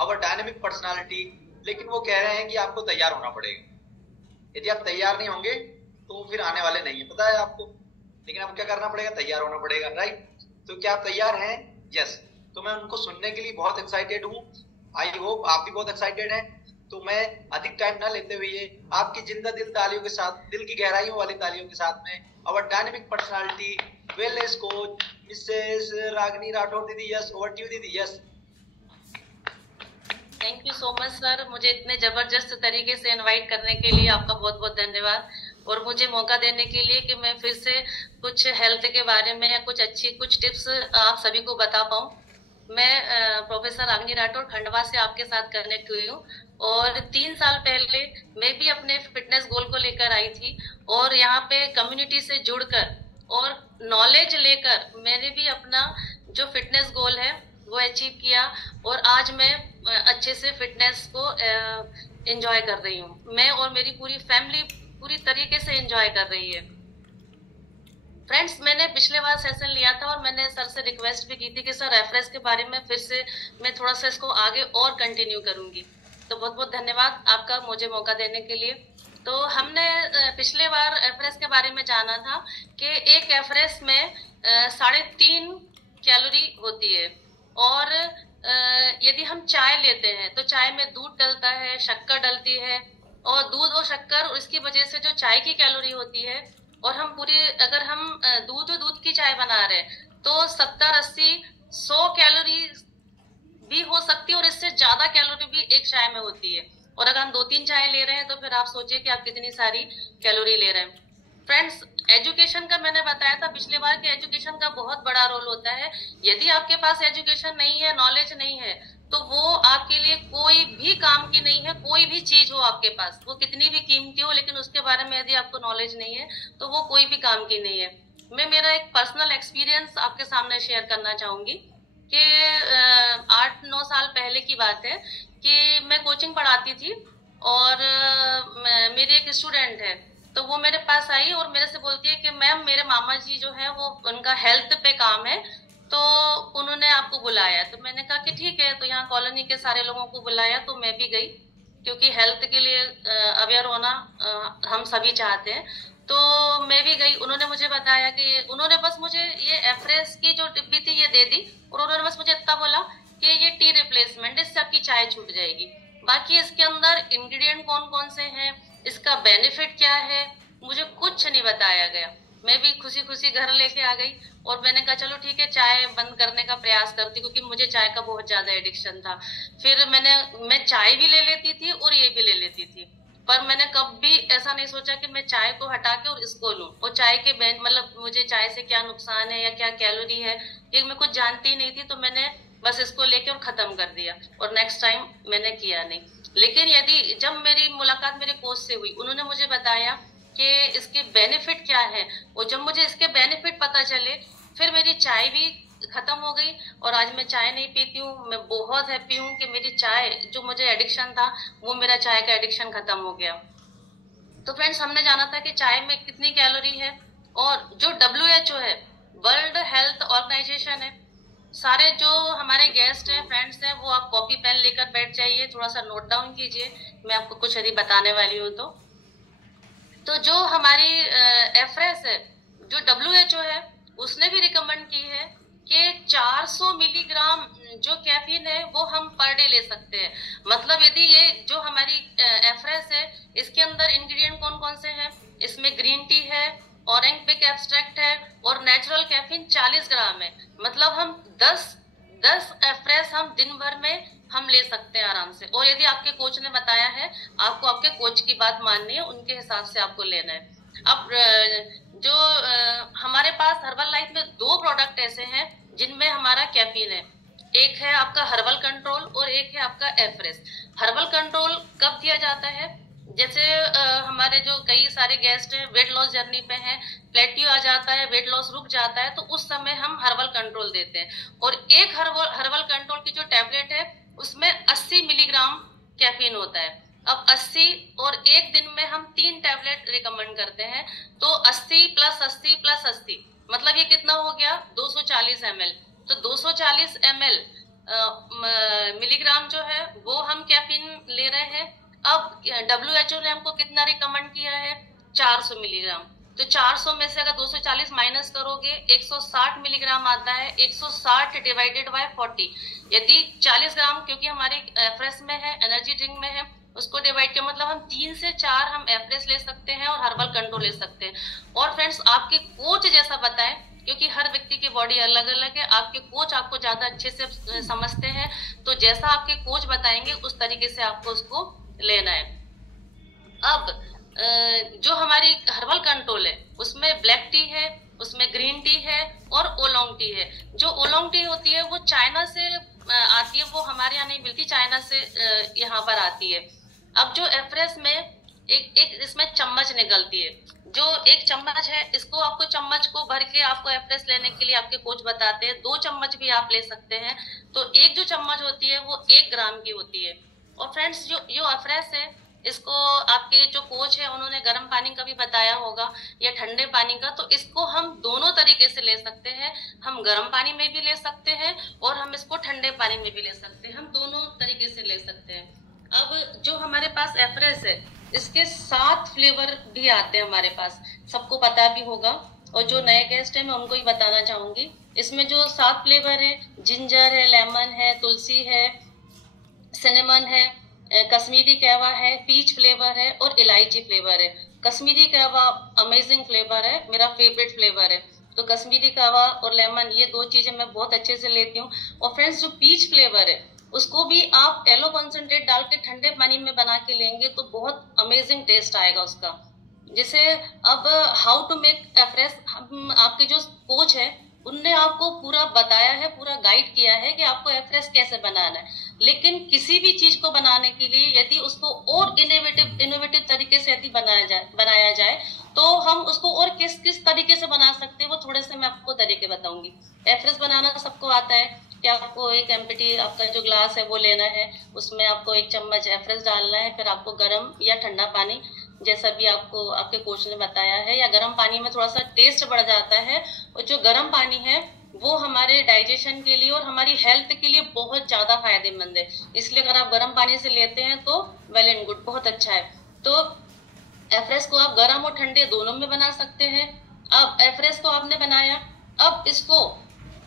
अवर dynamic personality. लेकिन वो कह रहे हैं कि आपको तैयार होना पड़ेगा, यदि आप तैयार नहीं होंगे तो फिर आने वाले नहीं है, पता है आपको। लेकिन आपको क्या करना पड़ेगा, तैयार होना पड़ेगा, राइट। तो क्या आप तैयार हैं? यस। तो मैं उनको सुनने के लिए बहुत एक्साइटेड हूँ। आई होप आप भी बहुत एक्साइटेड हैं। तो मैं अधिक टाइम ना लेते हुए आपकी जिंदा दिल तालियों के साथ, दिल की गहराइयों वाली तालियों के साथ में our dynamic personality wellness coach Mrs Ragini Rathore दीदी, यस, ओवर टू यू दीदी। Yes, thank you so much sir, मुझे इतने जबरदस्त तरीके से इनवाइट करने के लिए आपका बहुत बहुत धन्यवाद, और मुझे मौका देने के लिए कि मैं फिर से कुछ हेल्थ के बारे में या कुछ टिप्स आप सभी को बता पाऊँ। मैं प्रोफेसर रागनी राठौर खंडवा से आपके साथ कनेक्ट हुई हूँ, और 3 साल पहले मैं भी अपने फिटनेस गोल को लेकर आई थी, और यहाँ पे कम्युनिटी से जुड़कर और नॉलेज लेकर मैंने भी अपना जो फिटनेस गोल है वो अचीव किया, और आज मैं अच्छे से फिटनेस को एंजॉय कर रही हूँ। मैं और मेरी पूरी फैमिली पूरी तरीके से एंजॉय कर रही है। फ्रेंड्स, मैंने पिछले बार सेशन लिया था और मैंने सर से रिक्वेस्ट भी की थी कि सर रेफरेंस के बारे में फिर से मैं थोड़ा सा इसको आगे और कंटिन्यू करूंगी। तो बहुत बहुत धन्यवाद आपका मुझे मौका देने के लिए। तो हमने पिछले बार एफरेस के बारे में जाना था कि एक एफरेस में 3.5 कैलोरी होती है, और यदि हम चाय लेते हैं तो चाय में दूध डलता है, शक्कर डलती है, और दूध और शक्कर और इसकी वजह से जो चाय की कैलोरी होती है, और हम अगर हम दूध की चाय बना रहे हैं तो 70, 80, 100 कैलोरी भी हो सकती है, और इससे ज्यादा कैलोरी भी एक चाय में होती है। और अगर हम 2-3 चाय ले रहे हैं तो फिर आप सोचिए कि आप कितनी सारी कैलोरी ले रहे हैं। फ्रेंड्स, एजुकेशन का मैंने बताया था पिछले बार कि एजुकेशन का बहुत बड़ा रोल होता है। यदि आपके पास एजुकेशन नहीं है, नॉलेज नहीं है, तो वो आपके लिए कोई भी काम की नहीं है। कोई भी चीज हो आपके पास, वो कितनी भी कीमती हो, लेकिन उसके बारे में यदि आपको नॉलेज नहीं है तो वो कोई भी काम की नहीं है। मैं मेरा एक पर्सनल एक्सपीरियंस आपके सामने शेयर करना चाहूंगी कि 8-9 साल पहले की बात है कि मैं कोचिंग पढ़ाती थी, और मेरी एक स्टूडेंट है, तो वो मेरे पास आई और मेरे से बोलती है कि मैम, मेरे मामा जी जो है वो उनका हेल्थ पे काम है, तो उन्होंने आपको बुलाया। तो मैंने कहा कि ठीक है। तो यहाँ कॉलोनी के सारे लोगों को बुलाया, तो मैं भी गई, क्योंकि हेल्थ के लिए अवेयर होना हम सभी चाहते हैं। तो मैं भी गई। उन्होंने मुझे बताया कि उन्होंने बस मुझे ये एफरेस की जो डिब्बी थी ये दे दी, और उन्होंने बस मुझे इतना बोला कि ये टी रिप्लेसमेंट, इससे आपकी चाय छूट जाएगी। बाकी इसके अंदर इंग्रेडिएंट कौन कौन से हैं, इसका बेनिफिट क्या है, मुझे कुछ नहीं बताया गया। मैं भी खुशी खुशी घर लेके आ गई, और मैंने कहा चलो ठीक है, चाय बंद करने का प्रयास करती, क्योंकि मुझे चाय का बहुत ज्यादा एडिक्शन था। फिर मैं चाय भी ले लेती थी और ये भी ले लेती थी, पर मैंने कभी ऐसा नहीं सोचा कि मैं चाय को हटा के और इसको लूं, और चाय के मतलब मुझे चाय से क्या नुकसान है या क्या कैलोरी है ये मैं कुछ जानती ही नहीं थी। तो मैंने बस इसको लेके और खत्म कर दिया, और नेक्स्ट टाइम मैंने किया नहीं। लेकिन यदि जब मेरी मुलाकात मेरे कोच से हुई, उन्होंने मुझे बताया कि इसके बेनिफिट क्या है, और जब मुझे इसके बेनिफिट पता चले, फिर मेरी चाय भी खत्म हो गई, और आज मैं चाय नहीं पीती हूँ। मैं बहुत हैप्पी हूँ कि मेरी चाय, जो मुझे एडिक्शन था, वो मेरा चाय का एडिक्शन खत्म हो गया। तो फ्रेंड्स, हमने जाना था कि चाय में कितनी कैलोरी है, और जो WHO है, वर्ल्ड हेल्थ ऑर्गेनाइजेशन है, सारे जो हमारे गेस्ट हैं, फ्रेंड्स हैं, वो आप कॉपी पेन लेकर बैठ जाइए, थोड़ा सा नोट डाउन कीजिए। मैं आपको कुछ यदि बताने वाली हूँ तो जो हमारी एफरेस है, जो WHO है, उसने भी रिकमेंड की है कि 400 मिलीग्राम जो कैफीन है वो हम पर डे ले सकते हैं। मतलब यदि ये जो हमारी एफरेस है, इसके अंदर इंग्रेडिएंट कौन कौन से हैं, इसमें ग्रीन टी है, ऑरेंज पिक एक्सट्रैक्ट है, और नेचुरल कैफीन 40 ग्राम है। मतलब हम 10 एफरेस हम दिन भर में हम ले सकते हैं आराम से। और यदि आपके कोच ने बताया है, आपको आपके कोच की बात माननी है, उनके हिसाब से आपको लेना है। अब जो हमारे पास हर्बल लाइफ में 2 प्रोडक्ट ऐसे हैं जिनमें हमारा कैफीन है। एक है आपका हर्बल कंट्रोल और एक है आपका एफरेस। हर्बल कंट्रोल कब दिया जाता है, जैसे हमारे जो कई सारे गेस्ट हैं, वेट लॉस जर्नी पे हैं, प्लेट्यू आ जाता है, वेट लॉस रुक जाता है, तो उस समय हम हर्बल कंट्रोल देते हैं। और एक हर्बल कंट्रोल की जो टैबलेट है, उसमें 80 मिलीग्राम कैफीन होता है। अब 80 और एक दिन में हम 3 टैबलेट रिकमेंड करते हैं, तो 80 प्लस 80 प्लस 80, मतलब ये कितना हो गया, 240 ml। तो 240 ml मिलीग्राम जो है वो हम कैफीन ले रहे हैं। अब WHO ने हमको कितना रिकमेंड किया है, 400 मिलीग्राम। तो 400 में से अगर 240 माइनस करोगे 160 मिलीग्राम आता है। 160 डिवाइडेड बाय 40, यदि 40 ग्राम, क्योंकि हमारे एफरेस में है, एनर्जी ड्रिंक में है, उसको डिवाइड किया मतलब हम 3 से 4 हम एफरेस ले सकते हैं और हर्बल कंट्रोल ले सकते हैं। और फ्रेंड्स आपके कोच जैसा बताएं, क्योंकि हर व्यक्ति की बॉडी अलग अलग है, आपके कोच आपको ज्यादा अच्छे से समझते हैं, तो जैसा आपके कोच बताएंगे उस तरीके से आपको उसको लेना है। अब जो हमारी हर्बल कंट्रोल है उसमें ब्लैक टी है, उसमें ग्रीन टी है और ओलोंग टी है। जो ओलोंग टी होती है वो चाइना से आती है, वो हमारे यहाँ नहीं मिलती, चाइना से यहाँ पर आती है। अब जो एफरेस में एक इसमें चम्मच निकलती है, जो एक चम्मच है इसको आपको चम्मच को भर के आपको एफरेस लेने के लिए आपके कोच बताते हैं 2 चम्मच भी आप ले सकते हैं। तो एक जो चम्मच होती है वो 1 ग्राम की होती है। और फ्रेंड्स जो एफरेस है इसको आपके जो कोच है उन्होंने गर्म पानी का भी बताया होगा या ठंडे पानी का, तो इसको हम दोनों तरीके से ले सकते हैं। हम गर्म पानी में भी ले सकते हैं और हम इसको ठंडे पानी में भी ले सकते हैं, हम दोनों तरीके से ले सकते हैं। अब जो हमारे पास एफरेस है इसके 7 फ्लेवर भी आते हैं हमारे पास, सबको पता भी होगा, और जो नए गेस्ट है मैं उनको ही बताना चाहूंगी। इसमें जो 7 फ्लेवर है, जिंजर है, लेमन है, तुलसी है, सिनेमन है, कश्मीरी कहवा है, पीच फ्लेवर है और इलायची फ्लेवर है। कश्मीरी कहवा अमेजिंग फ्लेवर है, मेरा फेवरेट फ्लेवर है। तो कश्मीरी कहवा और लेमन ये 2 चीजें मैं बहुत अच्छे से लेती हूँ। और फ्रेंड्स जो पीच फ्लेवर है उसको भी आप एलो कॉन्सेंट्रेट डाल के ठंडे पानी में बना के लेंगे तो बहुत अमेजिंग टेस्ट आएगा उसका। जैसे अब हाउ टू मेक एफरेस, आपके जो कोच है उनने आपको पूरा बताया है, पूरा गाइड किया है कि आपको एफरेस कैसे बनाना है। लेकिन किसी भी चीज को बनाने के लिए यदि उसको और इनोवेटिव तरीके से यदि बनाया जाए तो हम उसको और किस किस तरीके से बना सकते हैं वो थोड़े से मैं आपको तरीके बताऊंगी। एफरेस बनाना सबको आता है कि आपको एक एम्प्टी आपका जो ग्लास है वो लेना है, उसमें आपको 1 चम्मच एफरेस डालना है, फिर आपको गर्म या ठंडा पानी जैसा भी आपको आपके कोच ने बताया है, या गर्म पानी में थोड़ा सा टेस्ट बढ़ जाता है। और जो गर्म पानी है वो हमारे डाइजेशन के लिए और हमारी हेल्थ के लिए बहुत ज्यादा फायदेमंद है, इसलिए अगर आप गर्म पानी से लेते हैं तो वेल एंड गुड, बहुत अच्छा है। तो एफरेस को आप गर्म और ठंडे दोनों में बना सकते हैं। अब एफरेस को आपने बनाया, अब इसको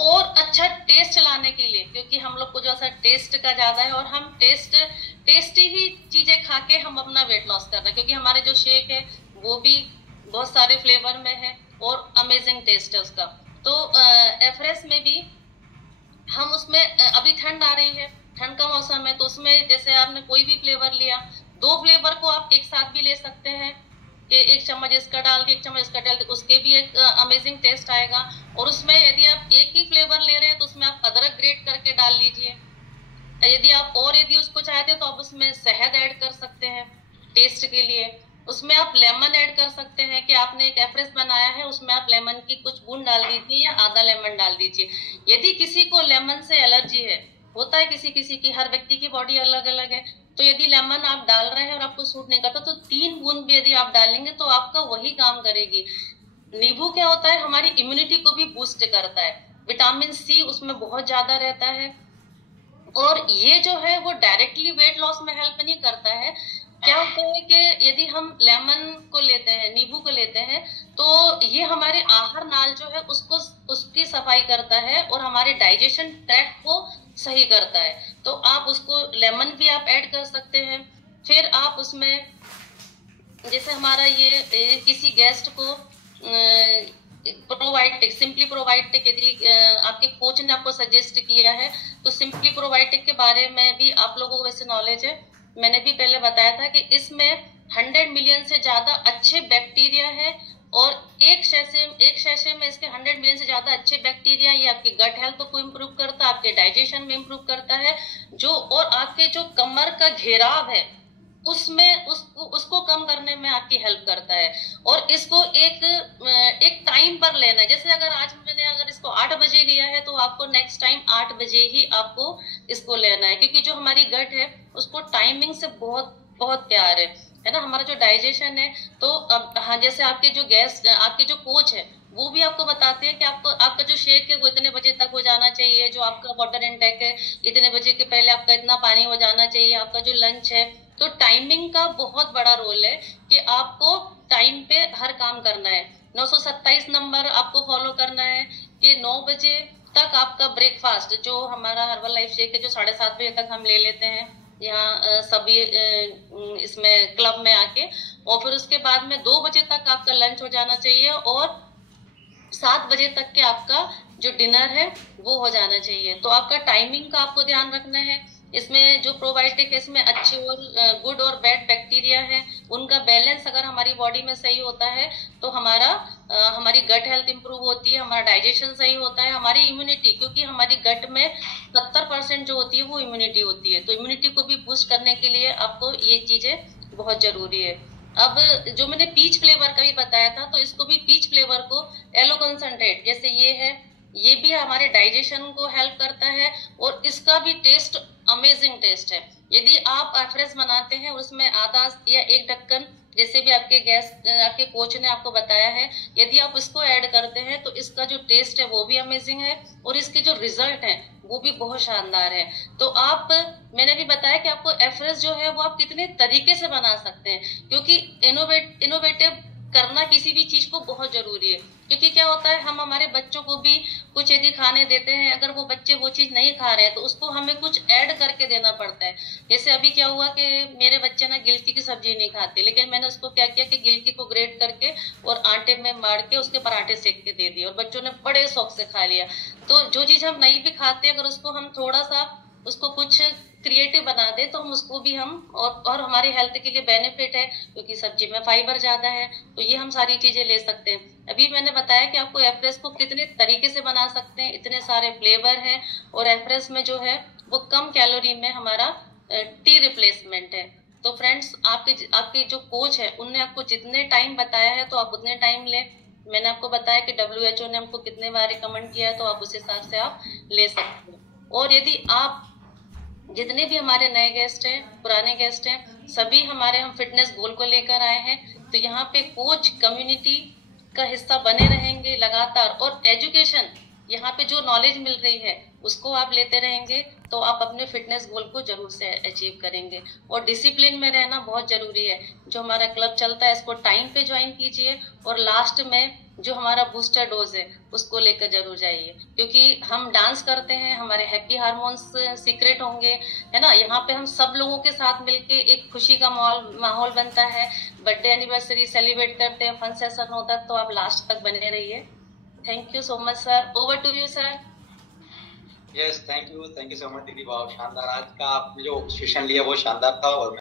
और अच्छा टेस्ट लाने के लिए, क्योंकि हम लोग को जो ऐसा टेस्ट का ज्यादा है और हम टेस्टी ही चीजें खा के हम अपना वेट लॉस कर रहे हैं, क्योंकि हमारे जो शेक है वो भी बहुत सारे फ्लेवर में है और अमेजिंग टेस्ट है उसका। तो एफरेस में भी हम उसमें अभी ठंड आ रही है, ठंड का मौसम है, तो उसमें जैसे आपने कोई भी फ्लेवर लिया, 2 फ्लेवर को आप एक साथ भी ले सकते हैं कि 1 चम्मच इसका डाल के 1 चम्मच इसका डाल के, उसके भी एक अमेजिंग टेस्ट आएगा। और उसमें यदि आप एक ही फ्लेवर ले रहे हैं तो उसमें आप अदरक ग्रेट करके डाल लीजिए। यदि आप और यदि उसको चाहते हैं तो आप उसमें शहद ऐड कर सकते हैं टेस्ट के लिए। उसमें आप लेमन ऐड कर सकते हैं कि आपने एक एफरेस बनाया है उसमें आप लेमन की कुछ बूंद डाल दीजिए या आधा लेमन डाल दीजिए। यदि किसी को लेमन से एलर्जी है, होता है किसी किसी की, हर व्यक्ति की बॉडी अलग अलग है, तो यदि लेमन आप डाल रहे हैं और आपको सूट नहीं करता तो 3 बूंद भी यदि आप डालेंगे तो आपका वही काम करेगी। नींबू क्या होता है, हमारी इम्यूनिटी को भी बूस्ट करता है, विटामिन सी उसमें बहुत ज्यादा रहता है। और ये जो है वो डायरेक्टली वेट लॉस में हेल्प नहीं करता है। क्या होता है कि यदि हम लेमन को लेते हैं, नींबू को लेते हैं, तो ये हमारे आहार नाल जो है उसकी सफाई करता है और हमारे डाइजेशन ट्रैक्ट को सही करता है। तो आप उसको लेमन भी आप ऐड कर सकते हैं। फिर आप उसमें जैसे हमारा ये किसी गेस्ट को प्रोबायोटिक, सिंपली प्रोबायोटिक यदि आपके कोच ने आपको सजेस्ट किया है तो सिंपली प्रोबायोटिक के बारे में भी आप लोगों को वैसे नॉलेज है, मैंने भी पहले बताया था कि इसमें 100 मिलियन से ज्यादा अच्छे बैक्टीरिया है और एक शैशे में इसके 100 मिलियन से ज्यादा अच्छे बैक्टीरिया, ये आपकी गट हेल्थ को इम्प्रूव करता है, आपके डाइजेशन में इम्प्रूव करता है, जो और आपके जो कमर का घेराव है उसमें उसको कम करने में आपकी हेल्प करता है। और इसको एक टाइम पर लेना है, जैसे अगर आज मैंने अगर इसको 8 बजे लिया है तो आपको नेक्स्ट टाइम 8 बजे ही आपको इसको लेना है, क्योंकि जो हमारी गट है उसको टाइमिंग से बहुत बहुत प्यार है ना, हमारा जो डाइजेशन है। तो अब हाँ, जैसे आपके जो कोच है वो भी आपको बताते हैं कि आपको आपका जो शेक है वो इतने बजे तक हो जाना चाहिए, जो आपका वाटर इनटेक है इतने बजे के पहले आपका इतना पानी हो जाना चाहिए, आपका जो लंच है। तो टाइमिंग का बहुत बड़ा रोल है कि आपको टाइम पे हर काम करना है। 927 नंबर आपको फॉलो करना है कि 9 बजे तक आपका ब्रेकफास्ट, जो हमारा हर्बल लाइफ शेक है जो 7:30 बजे तक हम ले लेते हैं यहाँ सभी इसमें क्लब में आके, और फिर उसके बाद में 2 बजे तक आपका लंच हो जाना चाहिए, और 7 बजे तक के आपका जो डिनर है वो हो जाना चाहिए। तो आपका टाइमिंग का आपको ध्यान रखना है। इसमें जो प्रोबायोटिक है इसमें अच्छे और गुड और बैड बैक्टीरिया है, उनका बैलेंस अगर हमारी बॉडी में सही होता है तो हमारी गट हेल्थ इंप्रूव होती है, हमारा डाइजेशन सही होता है, हमारी इम्यूनिटी, क्योंकि हमारी गट में 70% जो होती है वो इम्यूनिटी होती है, तो इम्यूनिटी को भी बूस्ट करने के लिए आपको ये चीजें बहुत जरूरी है। अब जो मैंने पीच फ्लेवर का भी बताया था, तो इसको भी पीच फ्लेवर को एलो कंसंट्रेट जैसे ये है, ये भी हमारे डाइजेशन को हेल्प करता है, और इसका भी टेस्ट अमेजिंग टेस्ट है। यदि आप एफरेस बनाते हैं उसमें आधा या 1 ढक्कन, जैसे भी आपके कोच ने आपको बताया है, यदि आप इसको ऐड करते हैं तो इसका जो टेस्ट है वो भी अमेजिंग है, और इसके जो रिजल्ट है वो भी बहुत शानदार है। तो मैंने भी बताया कि आपको एफरेस जो है वो आप कितने तरीके से बना सकते हैं, क्योंकि इनोवेटिव करना किसी भी चीज को बहुत जरूरी है। क्योंकि क्या होता है, हम हमारे बच्चों को भी कुछ यदि खाने देते हैं, अगर वो बच्चे वो चीज नहीं खा रहे हैं तो उसको हमें कुछ ऐड करके देना पड़ता है। जैसे अभी क्या हुआ कि मेरे बच्चे ना गिलकी की सब्जी नहीं खाते, लेकिन मैंने उसको क्या किया कि गिलकी को ग्रेट करके और आटे में मार के उसके पराठे सेक के दे दिए, और बच्चों ने बड़े शौक से खा लिया। तो जो चीज हम नहीं भी खाते, अगर उसको हम थोड़ा सा उसको कुछ क्रिएटिव बना दे तो हम उसको भी और हमारी हेल्थ के लिए बेनिफिट है, क्योंकि सब्जी में फाइबर ज्यादा है, तो ये हम सारी चीजें ले सकते हैं। अभी मैंने बताया कि आपको एफरेस को कितने तरीके से बना सकते हैं, इतने सारे फ्लेवर हैं, और एफरेस में जो है वो कम कैलोरी में हमारा टी रिप्लेसमेंट है। तो फ्रेंड्स, आपके जो कोच है उनने आपको जितने टाइम बताया है तो आप उतने टाइम लें। मैंने आपको बताया कि WHO ने हमको कितने बार रिकमेंड किया है, तो आप उस हिसाब से आप ले सकते हैं। और यदि आप जितने भी हमारे नए गेस्ट हैं, पुराने गेस्ट हैं, सभी हम फिटनेस गोल को लेकर आए हैं, तो यहाँ पे कोच कम्युनिटी का हिस्सा बने रहेंगे लगातार, और एजुकेशन यहाँ पे जो नॉलेज मिल रही है उसको आप लेते रहेंगे तो आप अपने फिटनेस गोल को जरूर से अचीव करेंगे। और डिसिप्लिन में रहना बहुत जरूरी है। जो हमारा क्लब चलता है इसको टाइम पे ज्वाइन कीजिए, और लास्ट में जो हमारा बूस्टर डोज है उसको लेकर जरूर जाइए, क्योंकि हम डांस करते हैं, हमारे हैप्पी हार्मोन्स सीक्रेट होंगे, है ना। यहाँ पे हम सब लोगों के साथ मिलके एक खुशी का माहौल बनता है, बर्थडे एनिवर्सरी सेलिब्रेट करते हैं, फन सेशन होता है, तो आप लास्ट तक बने रहिए। Thank you so much sir, over to you sir. Yes, thank you so much दीदी, बहुत शानदार आज का आपने जो सेशन लिया वो शानदार था। और